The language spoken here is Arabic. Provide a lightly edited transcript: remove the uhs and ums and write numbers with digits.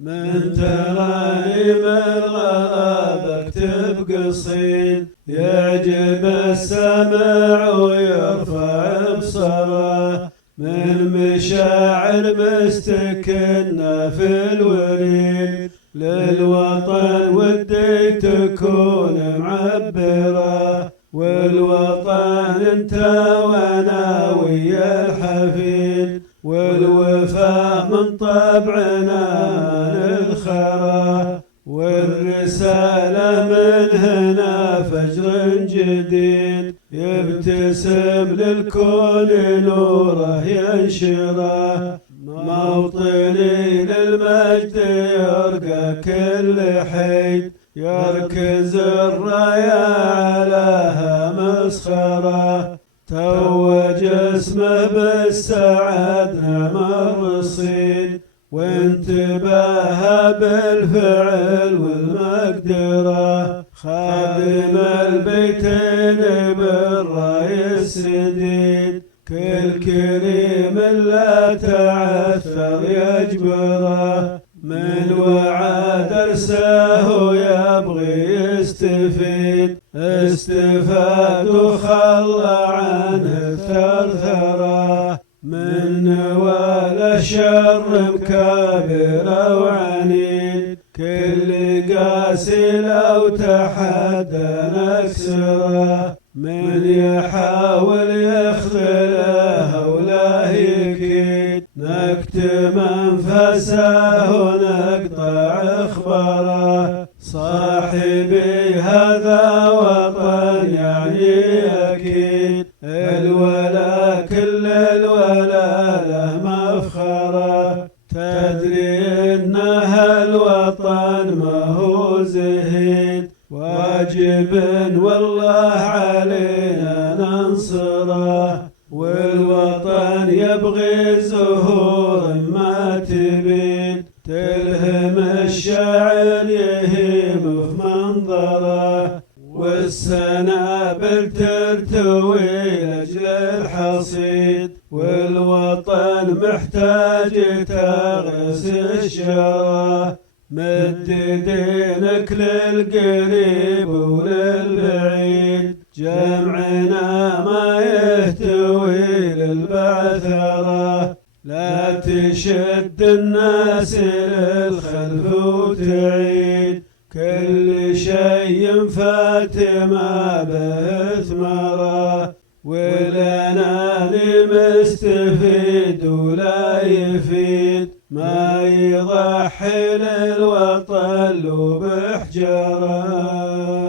من ترانيم الغلا بكتب قصيد يعجب السمع ويرفع بصره، من مشاعر مستكنة في الوريد للوطن ودي تكون معبرة، والوطن انت وانا ويا الحفيد، والوفاء من طبعنا للخرا، والرسالة من هنا فجر جديد يبتسم للكون نوره ينشره، موطني للمجد يرقى كل حي، يركز الراية علىها مسخرة، توج اسمه بالسعد نعم الرصيد، وانتباه بالفعل والمقدرة، خادم البيتين بالراي السديد، كل كريم لا تعثر يجبره، من وعد ارساه يبغي يستفيد، استفاد وخلى عنه الثرثرة، من ولا شر مكابر وعنيد، كل قاسي لو تحدى نكسره، من يحاول يخذله ولا يكيد، نكتم انفاسه ونقطع اخباره، صاحبي هذا وطن يعني اكيد، الولا كل الولا له مفخره، تدري ان الوطن ما هو زهيد، واجب والله علينا ننصره، والوطن يبغي زهور ما تبيد، تلهم الشاعر يهيم في منظره، والسنابل ترتوي لاجل الحصيد، والوطن محتاج تغرس الشره، مد دينك للقريب وللبعيد، جمعنا ما يهتوي للبعثرة، لا تشد الناس للخلف وتعيد، كل شيء فات ما به ثمره، والأناني مستفيد ولا يفيد، ما يضحي للوطن لو بحجره.